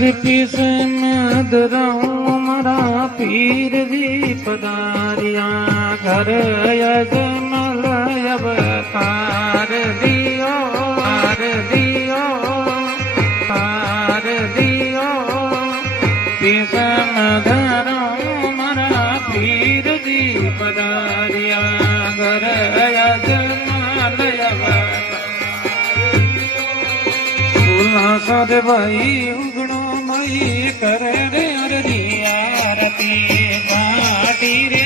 piece मधुराऊं मरा पीर जी पधारिया घर यजमल अवतार दियो तार दियो तार दियो पीस मधुराऊं मरा पीर जी पधारिया घर यजमल साध भाई उगणो मई करे रे अरदी आरती घाटी रे